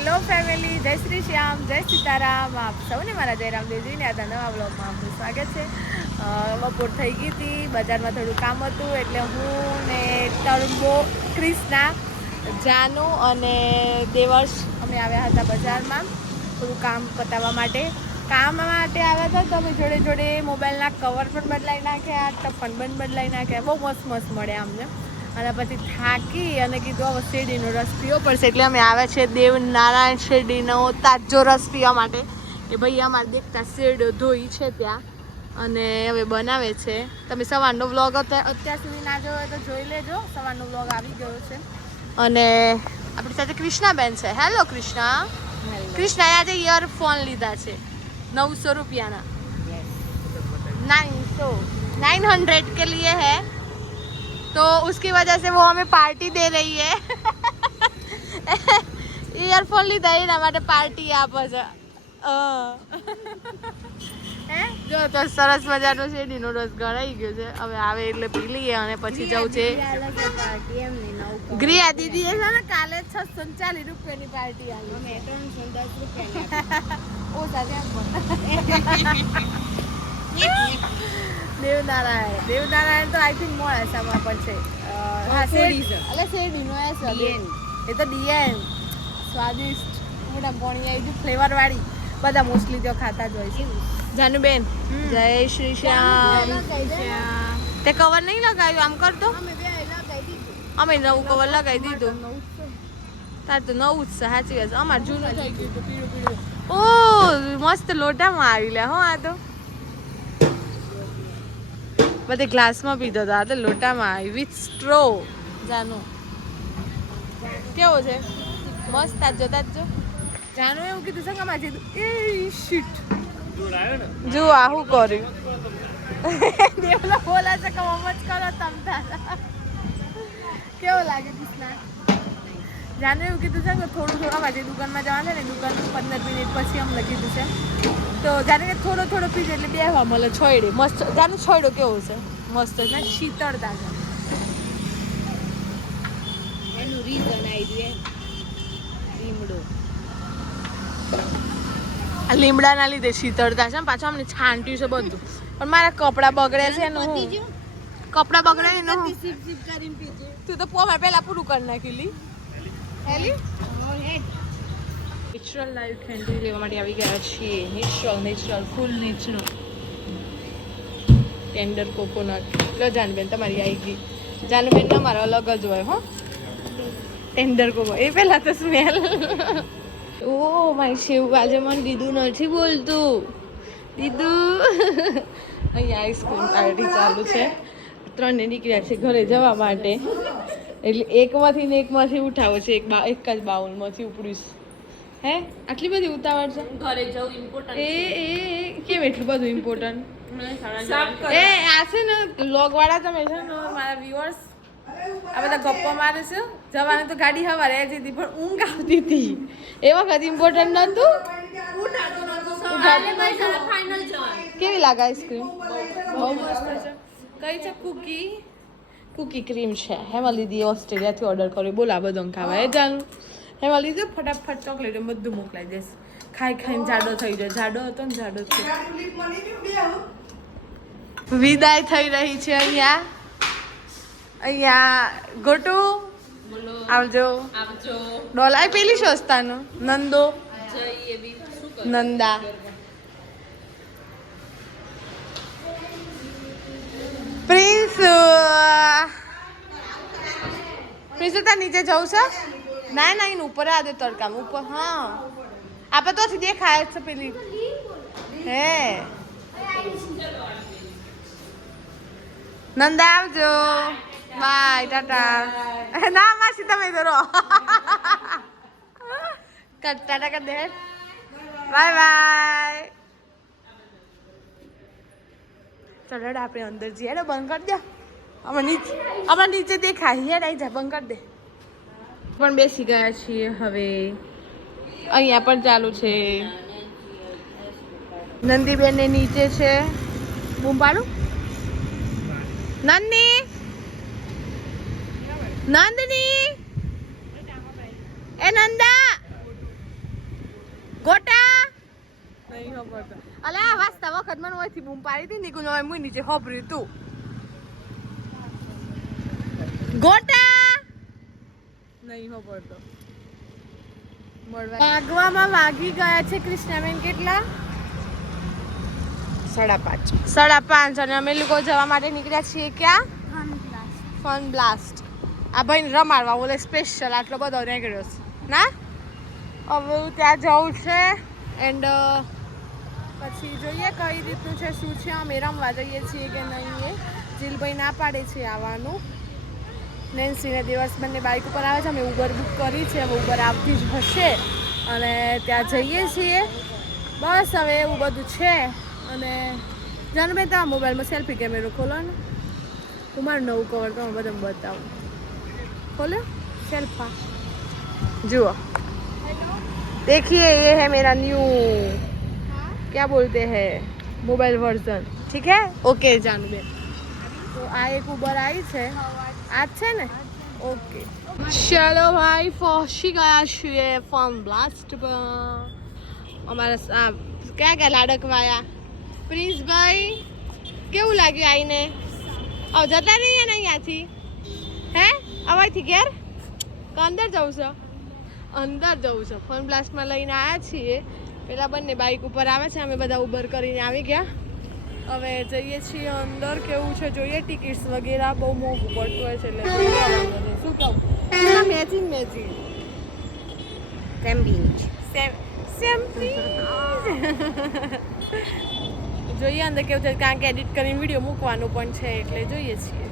Hello family, જય શ્રી શ્યામ, જય સીતારામ. આપ સૌને મારા જયરામ દેવજીને આ નવા બ્લોગમાં આપનું સ્વાગત છે. બપોર થઈ ગઈ હતી, બજારમાં થોડું કામ હતું એટલે હું ને ટર્બો, ક્રિષ્ના, જાનુ અને દેવર્ષ અમે આવ્યા હતા બજારમાં થોડું કામ પતાવવા માટે. કામ માટે આવ્યા હતા તો અમે જોડે જોડે મોબાઈલના કવર પણ બદલાવી નાખ્યા, ટફન પણ બદલાવી નાખ્યા. બહુ મસ્ત મસ્ત મળ્યા અમને. અને પછી થાકી અને કીધું હવે શેરડીનો રસ પીવો પડશે એટલે અમે આવ્યા છે દેવનારાયણ શેરડીનો તાજો રસ પીવા માટે. કે ભાઈ અમારે દેખતા શેરડો ધોઈ છે ત્યાં અને હવે બનાવે છે. તમે સવારનો વ્લોગ અત્યાર સુધી ના જોયો તો જોઈ લેજો, સવારનો વ્લોગ આવી ગયો છે. અને આપણી સાથે કૃષ્ણાબેન છે. હેલો કૃષ્ણા. કૃષ્ણાએ આજે ઇયરફોન લીધા છે 900 रुपया 900 के लिए है, तो उसकी वजह से वो हमें पार्टी दे रही है. ईयरफोन લીધા એના માટે પાર્ટી આપે છે. જો તો સરસ મજાનો શેરડીનો રસ ગળાઈ ગયો છે. હવે આવે એટલે પી લઈએ અને પછી જવું છે ગ્રિયા દીદી એ છે ને કાલે 640 રૂપિયાની પાર્ટી આવી. અમે 310 રૂપિયા ઓછા દેવનારાયણ તો આઈ થિંક મોડાસામાં પણ છે. હા એટલે શેરડીનો એ તો ડીએન સ્વાદિષ્ટ મોટા પોણી આવી ગયું ફ્લેવર વાળી. બધા મોસ્ટલી તો ખાતા જ હોય છે. જાનુબેન જય શ્રી શ્યામ. તે કવર નહીં લગાવ્યું? આમ કરતો અમે નવું કવર લગાવી દીધું. તાર તો નવું જ છે, સાચી વાત. અમારે જૂનું થઈ ગયું હતું પીળું પીળું. ઓ મસ્ત લોટામાં આવી લે હો. આ તો બધે ગ્લાસમાં પીધો હતો, આ તો લોટામાં આવી વિથ સ્ટ્રો. જાનુ કેવો છે? મસ્ત. તાજો તાજો. જાનુ એવું કીધું છે કે અમારે એ શીટ જો આવું કર્યું. દેવલો બોલા છે કે મમ્મ જ કરો તમ તારા. કેવો લાગે કૃષ્ણા? જાનુ એવું કીધું છે કે થોડું થોડું અમારે દુકાનમાં જવાનું છે ને, દુકાન 15 મિનિટ પછી અમને કીધું છે તો જાને કે થોડો થોડો પીજો એટલે બેહવા મળે. છોડે મસ્ત. જાને છોડો કેવો છે? મસ્ત છે ને, શીતળતા છે. એનું રીઝન આવી ગયું લીમડો. લીમડાના લીધે શીતળતા છે. પાછું અમને છાંટ્યું છે બધું. પણ મારા કપડાં બગડે છે એનું. કપડાં બગડે એનું તું તો પોમાં પહેલા પૂરું કરી નાખી લી. નેચરલ લાઈવ કેન્ડી લેવા માટે આવી ગયા છીએ. નેચરલ ફૂલ નેચરલ ટેન્ડર કોકોનટ. લો જાનબેન તમારી આવી ગઈ. જાનબેન ને અમારો અલગ જ હોય હો. ટેન્ડર કોકો એ પહેલા તો સ્મેલ. ઓ મારી શિવ આજે મને દીદું નથી બોલતું. દીદું અહીંયા આઈસ્ક્રીમ પાર્ટી ચાલુ છે. 3 ને નીકળ્યા છે ઘરે જવા માટે. એટલે એકમાંથી ને એકમાંથી ઉઠાવો છે. એક જ બાઉલમાંથી ઉપડીશ. હે આટલી બધી ઉતાવળ છે? ઘરે જવું ઇમ્પોર્ટન્ટ. એ કેમ એટલું બધું ઇમ્પોર્ટન્ટ? એ આ છે ને લોગ વાળા તમે છે ને મારા વ્યુઅર્સ આ બધા ગપ્પા મારે છે. જવાનું તો ગાડી હવારે આવી હતી પણ ઊંઘ આવતી હતી. એ વખત ઇમ્પોર્ટન્ટ નહોતું. કેવી લાગે આઈસ્ક્રીમ? બહુ મસ્ત છે. કઈ છે? કુકી ક્રીમ છે. હેમાં લીધી ઓસ્ટ્રેલિયાથી ઓર્ડર કર્યો. બોલા બધું ખાવા એ જાણું. હેમાં લીધું ફટાફટ ચોકલેટ બધું મોકલાઈ દઈશ. ખાઈ ખાઈને જાડો થઈ જાય. જાડો હતો ને જાડો છે. વિદાય થઈ રહી છે અહીંયા ગોટુ આવજો. ડોલાય પેલી શોસ્તાનું નંદો નંદા પ્રિન્સ. પ્રિન્સ તાર નીચે જવું છે? ના ના એને ઉપર આ દે તડકામાં ઉપર. હા આપણે તો દેખાય છે પેલી. હે નંદા આવજો. બાય ટાટા. ના માસી તમે તો રહો. ટાટા કર દે. Bye bye. ચલો આપણે અંદર જઈએ. બંધ કરી દે. અમારે નીચે દેખાય. હેડ આવી જાય. બંધ કરી દે. પણ બેસી ગયા છીએ હવે. અહીંયા પણ ચાલુ છે. નંદીબેન ને નીચે છે. બૂમ પાડું નંદી. નંદની એ નંદા ગોટા નહીં ખબર તો અલે આ વાસ્તા વખત મને ઓયથી બૂમ પાડી હતી નીકુ નો મુઈ નીચે ખબર્યું તું ગોટા નહીં ખબર તો વાગવામાં વાગી ગયા છે કૃષ્ણાબેન કેટલા 5:30 અને અમે લોકો જવા માટે નીકળ્યા છીએ ક્યાં ફન બ્લાસ્ટ આ ભાઈને રમાડવા ઓલે સ્પેશિયલ આટલો બધો નીકળ્યો છે ના હવે ત્યાં જવું છે એન્ડ પછી જોઈએ કઈ રીતનું છે શું છે અમે રમવા જઈએ છીએ કે નહીં એ જીલભાઈ ના પાડે છે આવવાનું નેન્સીને દિવસ બંને બાઇક ઉપર આવે છે અમે ઉબર બુક કરી છે હવે ઉબર આવતી જ હશે અને ત્યાં જઈએ છીએ બસ હવે એવું બધું છે અને જાનભાઈ તમારા મોબાઈલમાં સેલ્ફી કેમેરો ખોલો ને તમારું નવું કવર તમે બધા બતાવું खोलो सेल्फा जुओ देखिए ये है मेरा न्यू क्या बोलते हैं मोबाइल वर्जन ठीक है ओके जानबे तो आ एक उबर आई છે આ છે ને ઓકે ચલો ભાઈ પહોંચી ગયા છીએ ફન બ્લાસ્ટ પર અમારા ક્યાં લાડકવાયા પ્રિન્સભાઈ કેવું લાગ્યું આઈને જતા રહીએ ને અહીંયાથી હે અવાજથી ઘેર અંદર જવું છે અંદર જવું છે ફન બ્લાસ્ટમાં લઈને આવ્યા છીએ પેલા બંને બાઇક ઉપર આવે છે અમે બધા ઉબર કરીને આવી ગયા હવે જઈએ છીએ અંદર કેવું છે જોઈએ ટિકિટ્સ વગેરે બહુ મોંઘું પડતું હોય છે એટલે શું કહું મેચિંગ જોઈએ અંદર કેવું છે કારણ કે એડિટ કરીને વિડીયો મૂકવાનું પણ છે એટલે જોઈએ છીએ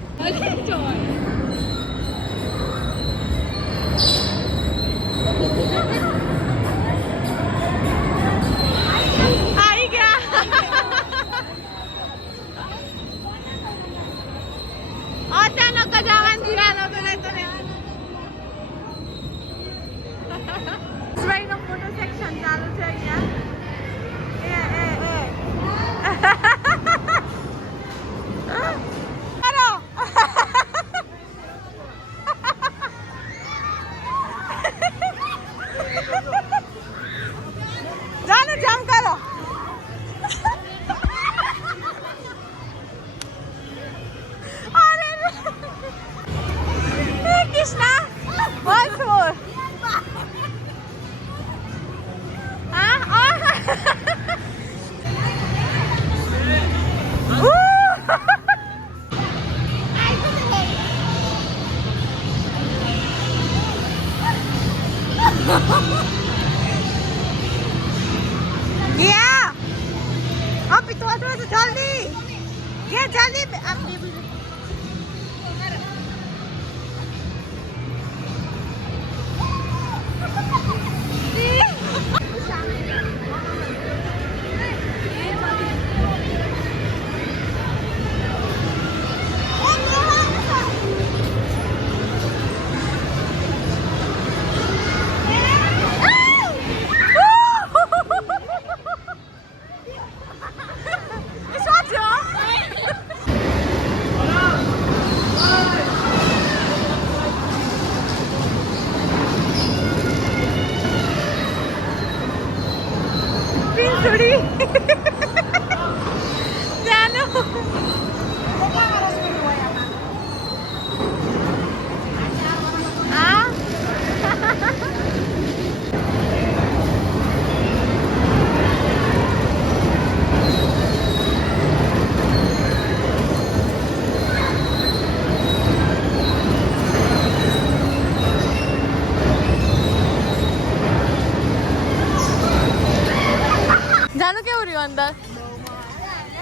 અંદર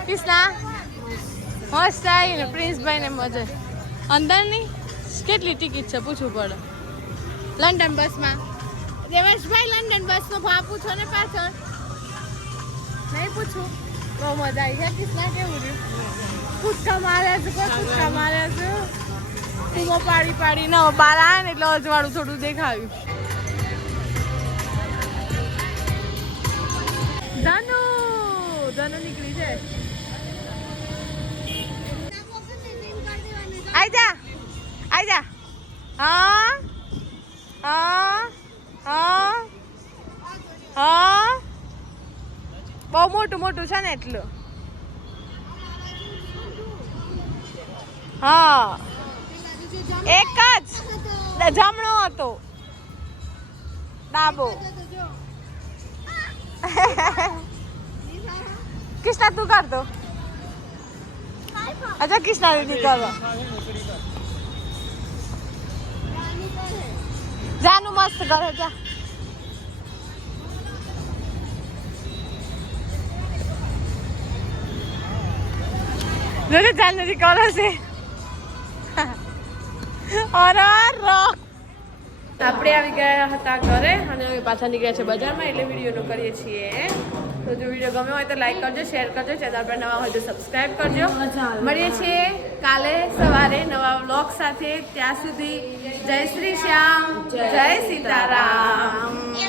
કિસના મસ્ત આવી ને પ્રિન્સભાઈ ને મજા અંદરની કેટલી ટિકિટ છે પૂછવું પડે લંડન બસમાં દેવેશભાઈ લંડન બસનો ભાવ પૂછો ને પાછળ નહીં પૂછું બહુ મજા આવી ગયા કિસના કેવું રહ્યું કૂદકા માર્યા છે કૂદકા માર્યા છે કૂદો પાડી પાડી ન બહાર આવે ને એટલે અજવાળું થોડું દેખાયું ધનુ ધનુ નીકળી છે આઈ જા હા હા હા હા બહુ મોટું મોટું છે ને એટલું. હા એક જ જમણો હતો ડાબો. કિસ્તા તું કરતો. અચ્છા કિસ્તા દીદી કરો. જાનું મસ્ત કરે જા. જોજે જાન નથી કરો છે. આપણે આવી ગયા હતા ઘરે અને અમે પાછા નીકળ્યા છે બજારમાં એટલે વિડીયોનો કરીએ છીએ. તો જો વિડીયો ગમ્યો હોય તો લાઈક કરજો, શેર કરજો, ચેનલ પર નવા હોય તો સબસ્ક્રાઈબ કરજો. મળીએ છીએ કાલે સવારે નવા વ્લોગ સાથે. ત્યાં સુધી જય શ્રી શ્યામ, જય સીતારામ.